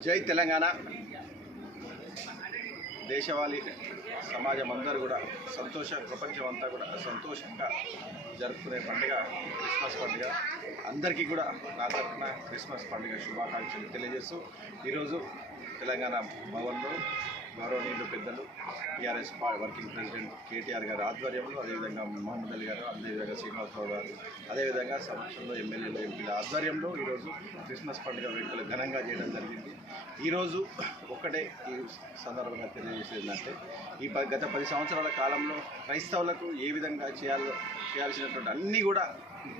జై తెలంగాణ. దేశవాళీ సమాజం అందరూ కూడా సంతోష ప్రపంచం అంతా కూడా సంతోషంగా జరుపుకునే పండుగ క్రిస్మస్ పండుగ. అందరికీ కూడా నా తరఫున క్రిస్మస్ పండుగ శుభాకాంక్షలు తెలియజేస్తూ ఈరోజు తెలంగాణ భవన్లో గౌరవనీయులు పెద్దలు. టీఆర్ఎస్ పా- వర్కింగ్ ప్రెసిడెంట్ కేటీఆర్ గారి ఆధ్వర్యంలో అదేవిధంగా మహమ్మద్ అలీ గారు అదేవిధంగా శ్రీనివాసరావు గారు అదేవిధంగా సమక్షంలో ఎమ్మెల్యేలు ఎంపీల ఆధ్వర్యంలో ఈరోజు క్రిస్మస్ పండుగ వేడుకలు ఘనంగా చేయడం జరిగింది. ఈరోజు ఒక్కటే ఈ సందర్భంగా తెలియజేసేది ఈ గత పది సంవత్సరాల కాలంలో క్రైస్తవులకు ఏ విధంగా చేయాలో చేయాల్సినటువంటి అన్నీ కూడా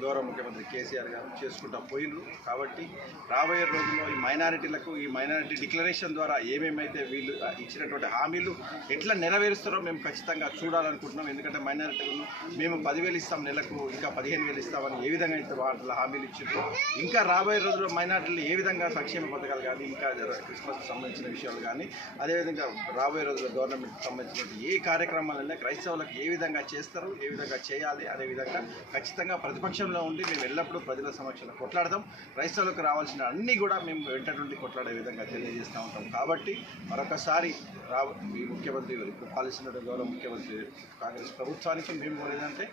గౌరవ ముఖ్యమంత్రి కేసీఆర్ గారు చేసుకుంటా పోయినరు. కాబట్టి రాబోయే రోజుల్లో ఈ మైనారిటీలకు ఈ మైనారిటీ డిక్లరేషన్ ద్వారా ఏమేమైతే వీళ్ళు ఇచ్చినటువంటి హామీలు ఎట్లా నెరవేరుస్తారో మేము ఖచ్చితంగా చూడాలనుకుంటున్నాం. ఎందుకంటే మైనారిటీలను మేము పదివేలు ఇస్తాం నెలకు ఇంకా పదిహేను వేలు ఇస్తామని ఏ విధంగా అయితే వాళ్ళ హామీలు ఇచ్చిండ్రో ఇంకా రాబోయే రోజుల్లో మైనారిటీలు ఏ విధంగా సంక్షేమ పథకాలు కానీ ఇంకా క్రిస్మస్ సంబంధించిన విషయాలు కానీ అదేవిధంగా రాబోయే రోజుల్లో గవర్నమెంట్కి సంబంధించిన ఏ కార్యక్రమాలైనా క్రైస్తవులకు ఏ విధంగా చేస్తారు ఏ విధంగా చేయాలి అదే విధంగా ఖచ్చితంగా సమక్షంలో ఉండి మేము ఎల్లప్పుడూ ప్రజల సమక్షంలో కొట్లాడతాం. క్రైస్తవులకు రావాల్సిన అన్నీ కూడా మేము వెంట నుండి కొట్లాడే విధంగా తెలియజేస్తూ ఉంటాం. కాబట్టి మరొకసారి రా ఈ ముఖ్యమంత్రి ఇప్పుడు పాలిస్తున్న గౌరవ ముఖ్యమంత్రి కాంగ్రెస్ ప్రభుత్వానికి మేము కోరేదంటే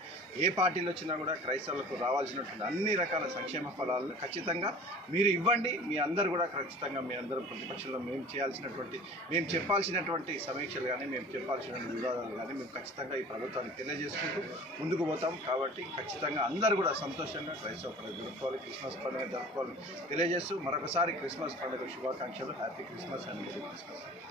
ఏ పార్టీలు వచ్చినా కూడా క్రైస్తవులకు రావాల్సినటువంటి అన్ని రకాల సంక్షేమ ఫలాలను ఖచ్చితంగా మీరు ఇవ్వండి. మీ అందరు కూడా ఖచ్చితంగా మీ అందరూ ప్రతిపక్షంలో మేము చేయాల్సినటువంటి మేము చెప్పాల్సినటువంటి సమీక్షలు కానీ మేము చెప్పాల్సిన వివాదాలు కానీ మేము ఖచ్చితంగా ఈ ప్రభుత్వానికి తెలియజేసుకుంటూ ముందుకు పోతాం. కాబట్టి ఖచ్చితంగా అందరూ కూడా సంతోషంగా క్రైస్తవ పండుగ జరుపుకోవాలి క్రిస్మస్ పండుగ జరుపుకోవాలి. తెలియజేస్తూ మరొకసారి క్రిస్మస్ పండుగ శుభాకాంక్షలు. Happy Christmas and merry Christmas.